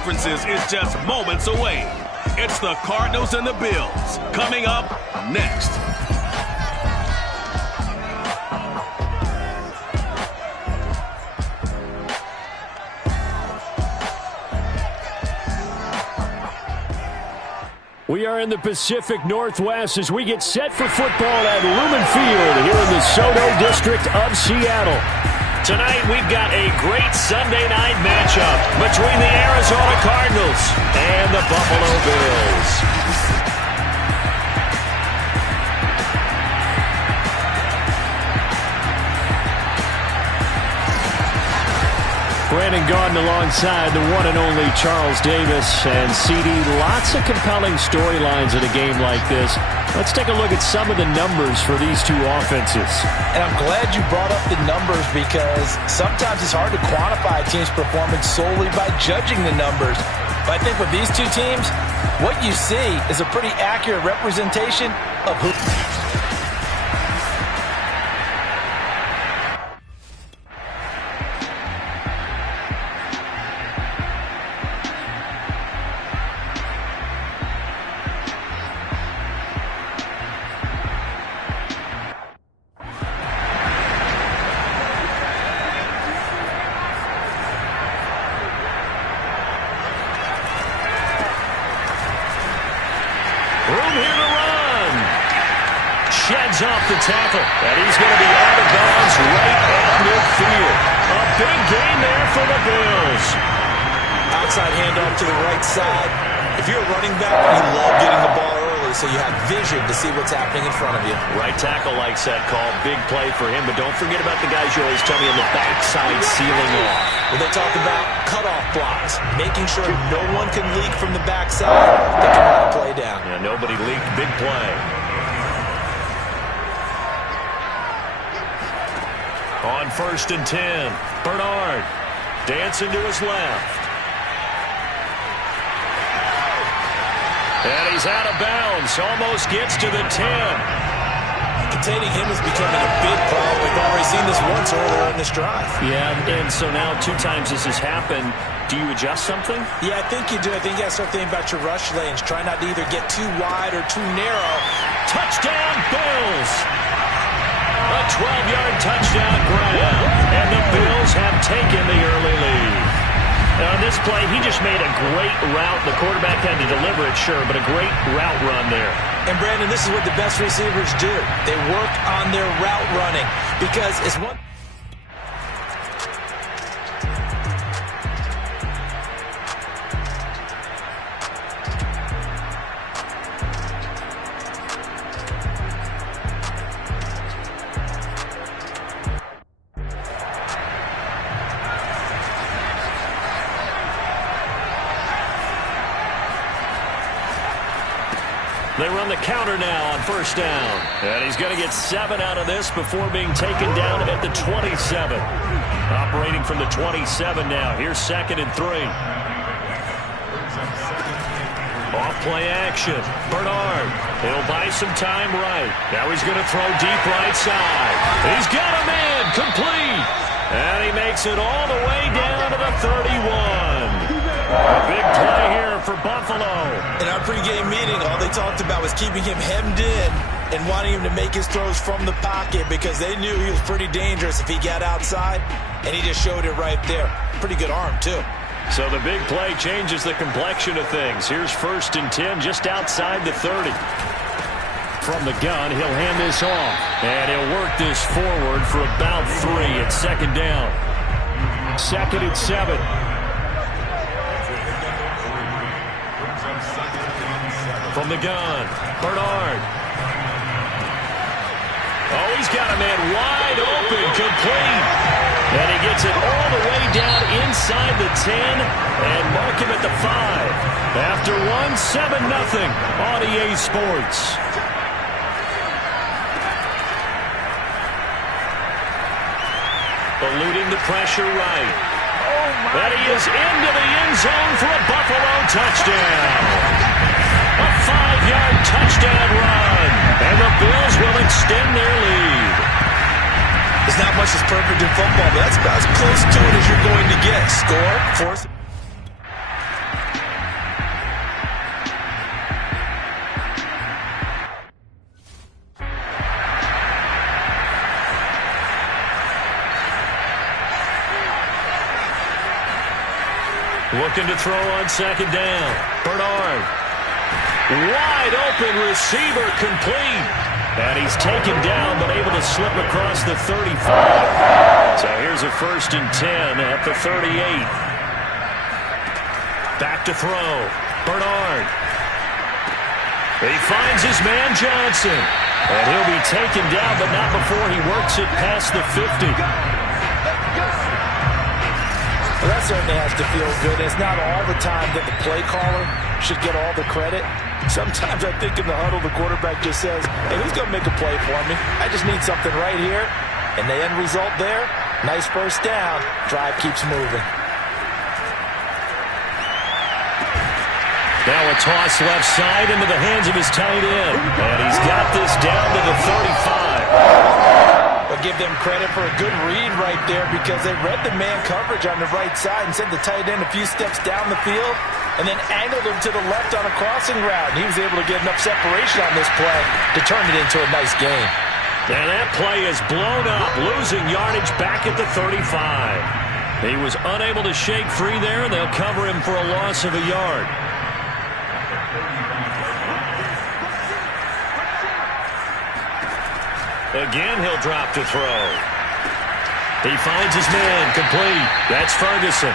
conferences is just moments away. It's the Cardinals and the Bills coming up next. We are in the Pacific Northwest as we get set for football at Lumen Field here in the SoDo district of Seattle. Tonight we've got a great Sunday night matchup between the Arizona Cardinals and the Buffalo Bills. Brandon Gaudin alongside the one and only Charles Davis. And CD, lots of compelling storylines in a game like this. Let's take a look at some of the numbers for these two offenses. And I'm glad you brought up the numbers because sometimes it's hard to quantify a team's performance solely by judging the numbers. But I think with these two teams, what you see is a pretty accurate representation of who... Room here to run. Sheds off the tackle. And he's going to be out of bounds right at midfield. A big gain there for the Bills. Outside handoff to the right side. If you're a running back, you love getting the ball early so you have vision to see what's happening in front of you. Right tackle likes that call. Big play for him. But don't forget about the guys you always tell me on the backside sealing off. When they talk about cutoff blocks, making sure no one can leak from the backside, they can run a play down. Yeah, nobody leaked. Big play. On 1st and 10, Bernard dancing to his left. And he's out of bounds. Almost gets to the 10. Containing him is becoming a big problem. We've already seen this once earlier in this drive. Yeah, and so now 2 times this has happened. Do you adjust something? Yeah, I think you do. I think you got to start thinking about your rush lanes. Try not to either get too wide or too narrow. Touchdown, Bills! A 12-yard touchdown grab. And the Bills have taken the early lead. Now, on this play, he just made a great route. The quarterback had to deliver it, sure, but a great route run there. And, Brandon, this is what the best receivers do. They work on their route running because it's one... They run the counter now on 1st down. And he's going to get 7 out of this before being taken down at the 27. Operating from the 27 now. Here's 2nd and 3. Off play action. Bernard. He'll buy some time right. Now he's going to throw deep right side. He's got a man complete. And he makes it all the way down to the 31. A big play here for Buffalo. In our pregame meeting, all they talked about was keeping him hemmed in and wanting him to make his throws from the pocket because they knew he was pretty dangerous if he got outside, and he just showed it right there. Pretty good arm, too. So the big play changes the complexion of things. Here's 1st and 10 just outside the 30. From the gun, he'll hand this off. And he'll work this forward for about 3 at 2nd down. 2nd and 7. From the gun, Bernard. Oh, he's got a man wide open, complete. And he gets it all the way down inside the 10 and mark him at the 5. After 7-0 on EA Sports. Eluding the pressure right. And he is into the end zone for a Buffalo touchdown. A 5-yard touchdown run. And the Bills will extend their lead. There's not much that's perfect in football, but that's about as close to it as you're going to get. Score, force. Looking to throw on second down. Bernard. Wide open receiver, complete. And he's taken down but able to slip across the 35. So here's a 1st and 10 at the 38. Back to throw. Bernard. He finds his man Johnson. And he'll be taken down, but not before he works it past the 50. Well, that certainly has to feel good. It's not all the time that the play caller should get all the credit. Sometimes I think in the huddle, the quarterback just says, hey, who's going to make a play for me? I just need something right here. And the end result there, nice first down. Drive keeps moving. Now a toss left side into the hands of his tight end. And he's got this down to the 35. But give them credit for a good read right there because they read the man coverage on the right side and sent the tight end a few steps down the field and then angled him to the left on a crossing route. And he was able to get enough separation on this play to turn it into a nice gain. And that play is blown up, losing yardage back at the 35. He was unable to shake free there, and they'll cover him for a loss of a yard. Again, he'll drop to throw. He finds his man, complete. That's Ferguson.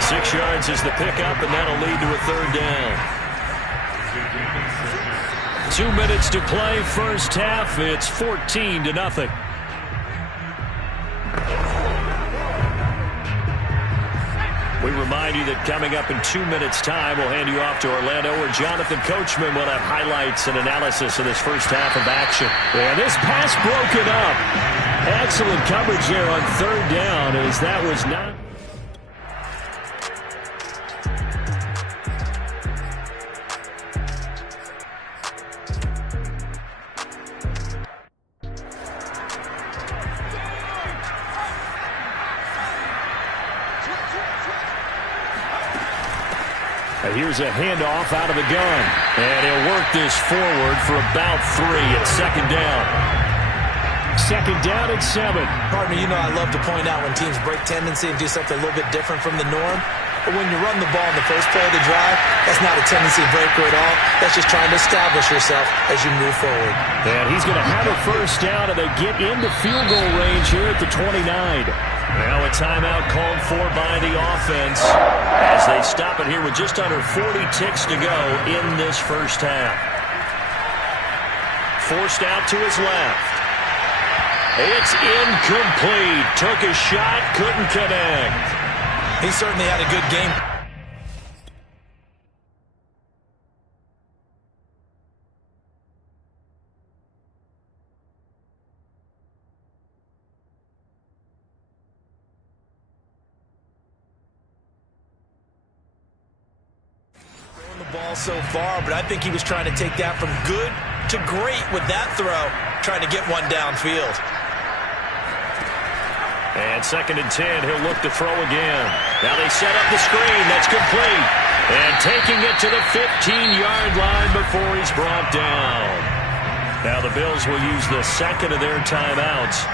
6 yards is the pickup, and that'll lead to a 3rd down. 2 minutes to play, first half. It's 14-0. We remind you that coming up in 2 minutes' time, we'll hand you off to Orlando, where Jonathan Coachman will have highlights and analysis of this first half of action. And this pass broken up. Excellent coverage there on 3rd down, as that was not... Here's a handoff out of the gun. And he'll work this forward for about 3 at 2nd down. 2nd down at 7. Pardon me, you know I love to point out when teams break tendency and do something a little bit different from the norm. But when you run the ball in the first play of the drive, that's not a tendency breaker at all. That's just trying to establish yourself as you move forward. And he's going to have a 1st down, and they get into field goal range here at the 29. Now a timeout called for by the offense as they stop it here with just under 40 ticks to go in this first half. Forced out to his left. It's incomplete. Took a shot, couldn't connect. He certainly had a good game. Ball so far, but I think he was trying to take that from good to great with that throw, trying to get one downfield. And 2nd and 10, he'll look to throw again. Now they set up the screen. That's complete. And taking it to the 15-yard line before he's brought down. Now the Bills will use the 2nd of their timeouts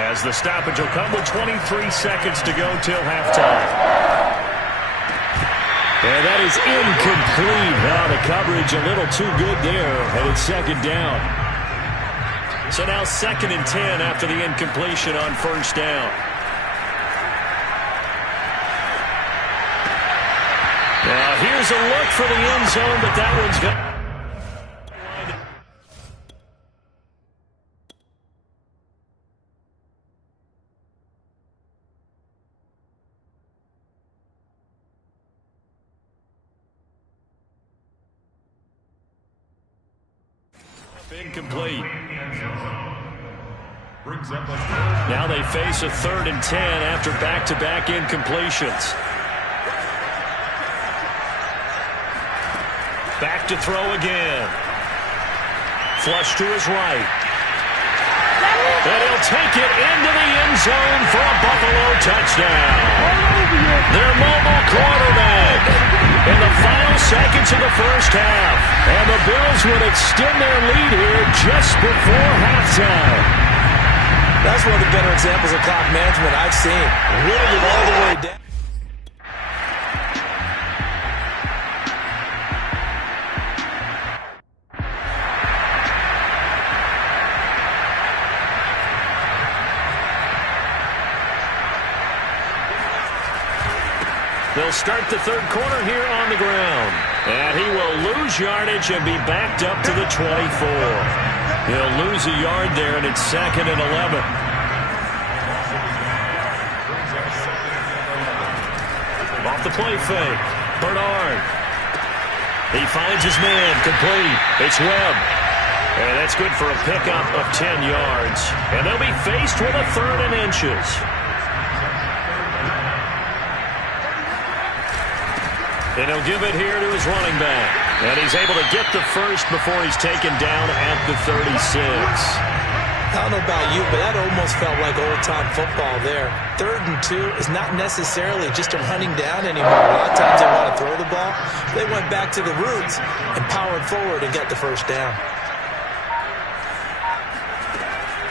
as the stoppage will come with 23 seconds to go till halftime. And that is incomplete. Now the coverage a little too good there, and it's 2nd down. So now 2nd and 10 after the incompletion on 1st down. Now here's a look for the end zone, but that one's got... Incomplete. Now they face a 3rd and 10 after back-to-back incompletions. Back to throw again. Flush to his right. And he'll take it into the end zone for a Buffalo touchdown. Their mobile quarterback in the final seconds of the first half. And the Bills would extend their lead here just before halftime. That's one of the better examples of clock management I've seen. Whittled it all the way down. They'll start the third quarter here on the ground. And he will lose yardage and be backed up to the 24. He'll lose a yard there, and it's 2nd and 11. Off the play fake. Bernard. He finds his man. Complete. It's Webb. And that's good for a pickup of 10 yards. And they'll be faced with a 3rd and inches. And he'll give it here to his running back. And he's able to get the first before he's taken down at the 36. I don't know about you, but that almost felt like old-time football there. 3rd and 2 is not necessarily just a running down anymore. A lot of times they want to throw the ball. They went back to the roots and powered forward and got the first down.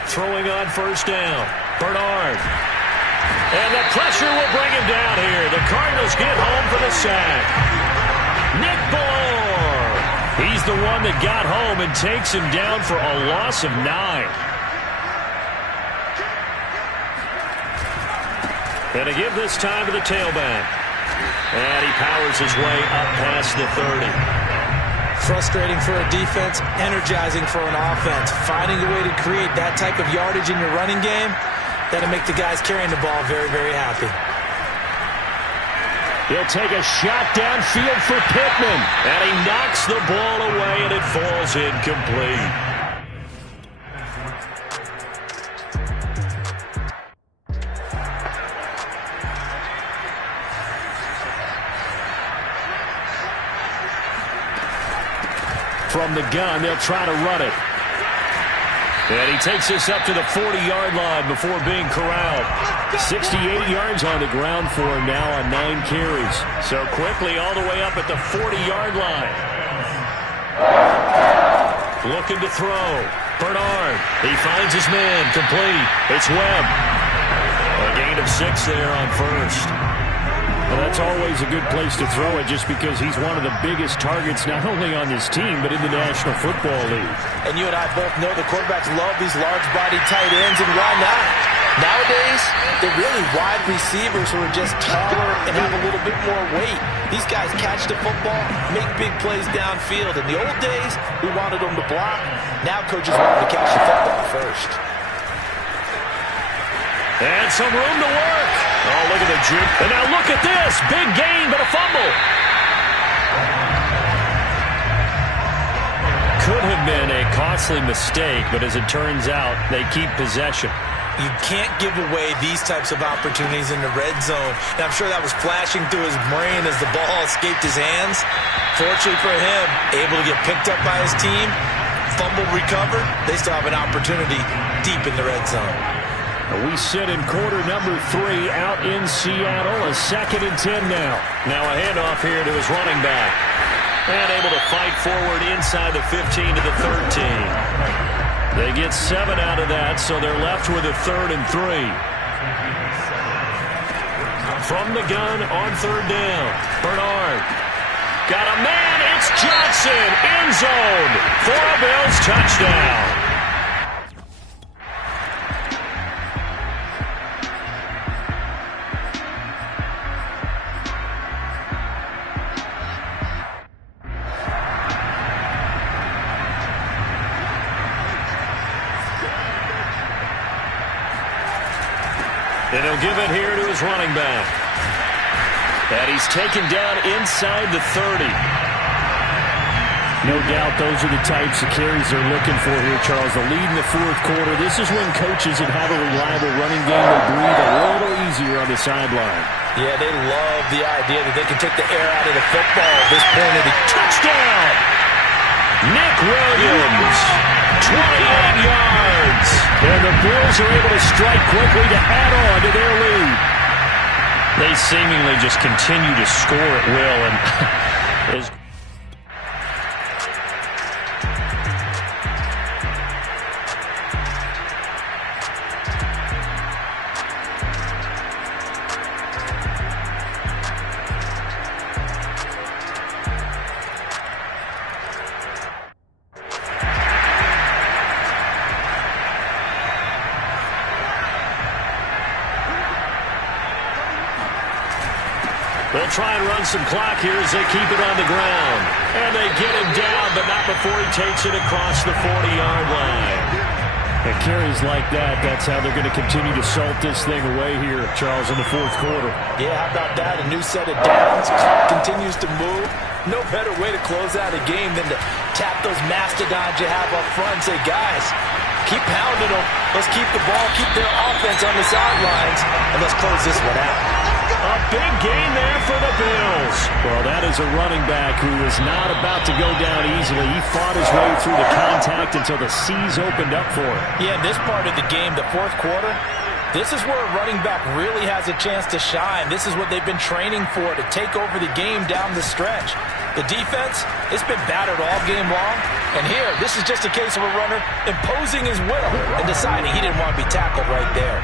Throwing on first down. Bernard. And the pressure will bring him down here. The Cardinals get home for the sack. Nick Ballore. He's the one that got home and takes him down for a loss of 9. And to give this time to the tailback. And he powers his way up past the 30. Frustrating for a defense, energizing for an offense. Finding a way to create that type of yardage in your running game, that'll make the guys carrying the ball very, very happy. He'll take a shot downfield for Pittman. And he knocks the ball away, and it falls incomplete. From the gun, they'll try to run it. And he takes this up to the 40-yard line before being corralled. 68 yards on the ground for him now on 9 carries. So quickly all the way up at the 40-yard line. Looking to throw. Bernard. He finds his man. Complete. It's Webb. A gain of 6 there on first. Well, that's always a good place to throw it just because he's one of the biggest targets not only on this team but in the National Football League. And you and I both know the quarterbacks love these large-bodied tight ends, and why not? Nowadays, they're really wide receivers who are just taller and have a little bit more weight. These guys catch the football, make big plays downfield. In the old days, we wanted them to block. Now coaches want them to catch the football first. And some room to work. Oh, look at the juke. And now look at this. Big gain, but a fumble. Could have been a costly mistake, but as it turns out, they keep possession. You can't give away these types of opportunities in the red zone. And I'm sure that was flashing through his brain as the ball escaped his hands. Fortunately for him, able to get picked up by his team, fumble recovered. They still have an opportunity deep in the red zone. We sit in quarter number 3 out in Seattle. A 2nd and 10 now. Now a handoff here to his running back. And able to fight forward inside the 15 to the 13. They get 7 out of that, so they're left with a 3rd and 3. From the gun on 3rd down. Bernard. Got a man. It's Johnson. End zone for a Bills touchdown. And he'll give it here to his running back. And he's taken down inside the 30. No doubt those are the types of carries they're looking for here, Charles. The lead in the 4th quarter. This is when coaches that have a reliable running game will breathe a little easier on the sideline. Yeah, they love the idea that they can take the air out of the football at this point of the touchdown. Nick Williams, 28 yards. And the Bills are able to strike quickly to add on to their lead. They seemingly just continue to score at will. And as they'll They'll try and run some clock here as they keep it on the ground. And they get him down, but not before he takes it across the 40-yard line. And carries like that, that's how they're going to continue to salt this thing away here, Charles, in the fourth quarter. Yeah, how about that? A new set of downs. Clock continues to move. No better way to close out a game than to tap those mastodons you have up front and say, guys, keep pounding them. Let's keep the ball, keep their offense on the sidelines, and let's close this one out. A big gain there for the Bills. Well, that is a running back who is not about to go down easily. He fought his way through the contact until the seas opened up for him. Yeah, this part of the game, the fourth quarter, this is where a running back really has a chance to shine. This is what they've been training for, to take over the game down the stretch. The defense, it's been battered all game long. And here, this is just a case of a runner imposing his will and deciding he didn't want to be tackled right there.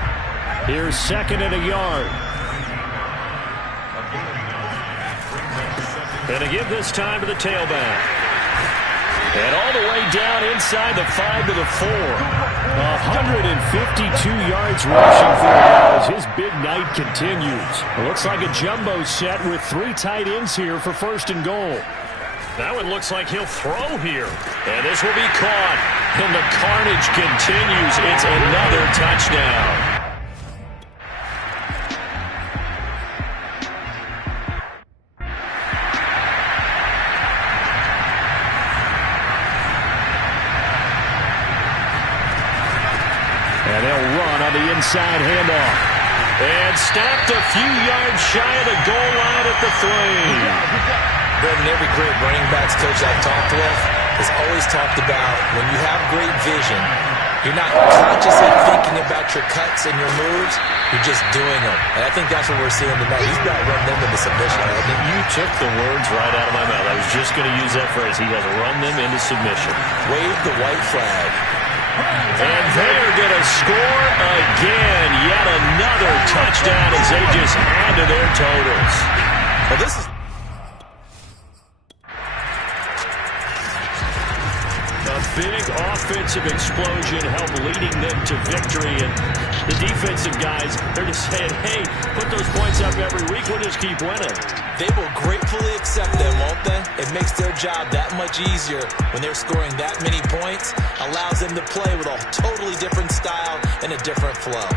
Here's 2nd and a yard. And to give this time to the tailback. And all the way down inside the 5 to the 4. 152 yards rushing for the Bills. His big night continues. It looks like a jumbo set with 3 tight ends here for 1st and goal. That one looks like he'll throw here. And this will be caught. And the carnage continues. It's another touchdown. And they'll run on the inside handoff. And stopped a few yards shy of the goal line at the 3. Brendan, every great running backs coach I've talked with has always talked about when you have great vision, you're not consciously thinking about your cuts and your moves, you're just doing them. And I think that's what we're seeing tonight. He's got to run them into submission. You took the words right out of my mouth. I was just going to use that phrase. He has run them into submission. Wave the white flag. And they're going to score again. Yet another touchdown as they just add to their totals. Well, this is a big offensive explosion, help leading them to victory. And the defensive guys, they're just saying, hey, put those points up every week. We'll just keep winning. They will gratefully accept them, won't they? It makes their job that much easier when they're scoring that many points. Allows them to play with a totally different style and a different flow.